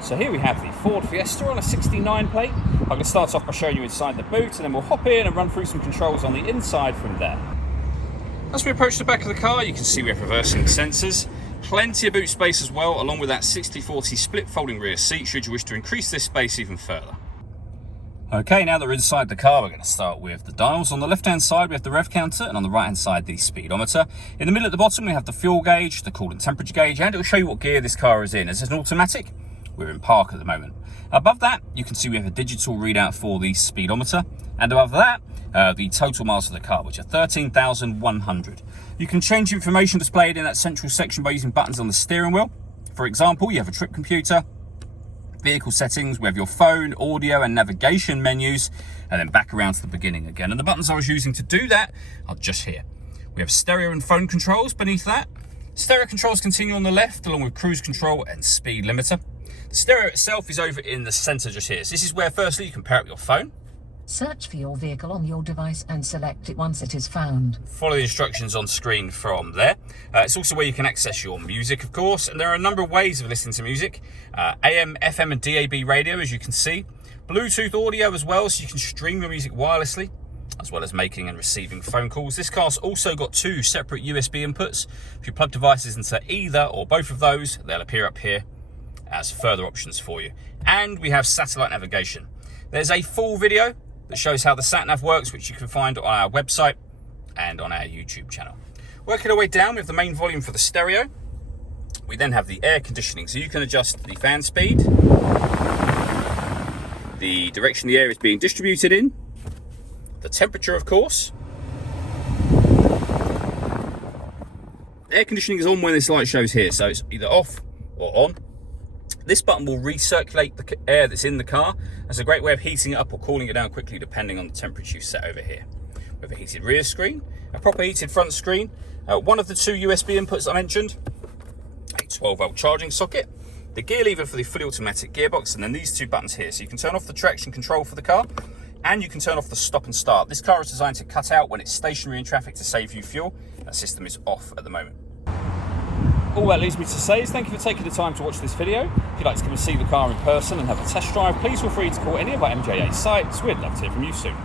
So here we have the Ford Fiesta on a 69 plate. I'm going to start off by showing you inside the boot, and then we'll hop in and run through some controls on the inside from there. As we approach the back of the car, you can see we have reversing sensors, plenty of boot space as well, along with that 60/40 split folding rear seat should you wish to increase this space even further. Okay, now that we're inside the car, we're going to start with the dials. On the left-hand side, we have the rev counter, and on the right-hand side, the speedometer. In the middle at the bottom, we have the fuel gauge, the coolant temperature gauge, and it will show you what gear this car is in. As it's an automatic, we're in park at the moment. Above that, you can see we have a digital readout for the speedometer, and above that, the total miles of the car, which are 13,100. You can change the information displayed in that central section by using buttons on the steering wheel. For example, you have a trip computer, vehicle settings, we have your phone, audio and navigation menus, and then back around to the beginning again. And the buttons I was using to do that are just here. We have stereo and phone controls beneath that. Stereo controls continue on the left, along with cruise control and speed limiter. The stereo itself is over in the center just here. So this is where firstly you can pair up your phone. Search for your vehicle on your device and select it once it is found. Follow the instructions on screen from there. It's also where you can access your music, of course, and there are a number of ways of listening to music. AM, FM and DAB radio, as you can see. Bluetooth audio as well, so you can stream your music wirelessly, as well as making and receiving phone calls. This car's also got two separate USB inputs. If you plug devices into either or both of those, they'll appear up here as further options for you. And we have satellite navigation. There's a full video that shows how the sat-nav works, which you can find on our website and on our YouTube channel. Working our way down, we have the main volume for the stereo. We then have the air conditioning, so you can adjust the fan speed, the direction the air is being distributed in, the temperature, of course. Air conditioning is on when this light shows here, so it's either off or on. This button will recirculate the air that's in the car. That's a great way of heating it up or cooling it down quickly depending on the temperature you set over here. We have a heated rear screen, a proper heated front screen, one of the two USB inputs I mentioned, a 12-volt charging socket, the gear lever for the fully automatic gearbox, and then these two buttons here. So you can turn off the traction control for the car, and you can turn off the stop and start. This car is designed to cut out when it's stationary in traffic to save you fuel. That system is off at the moment. All that leaves me to say is thank you for taking the time to watch this video. If you'd like to come and see the car in person and have a test drive, please feel free to call any of our MJA sites. We'd love to hear from you soon.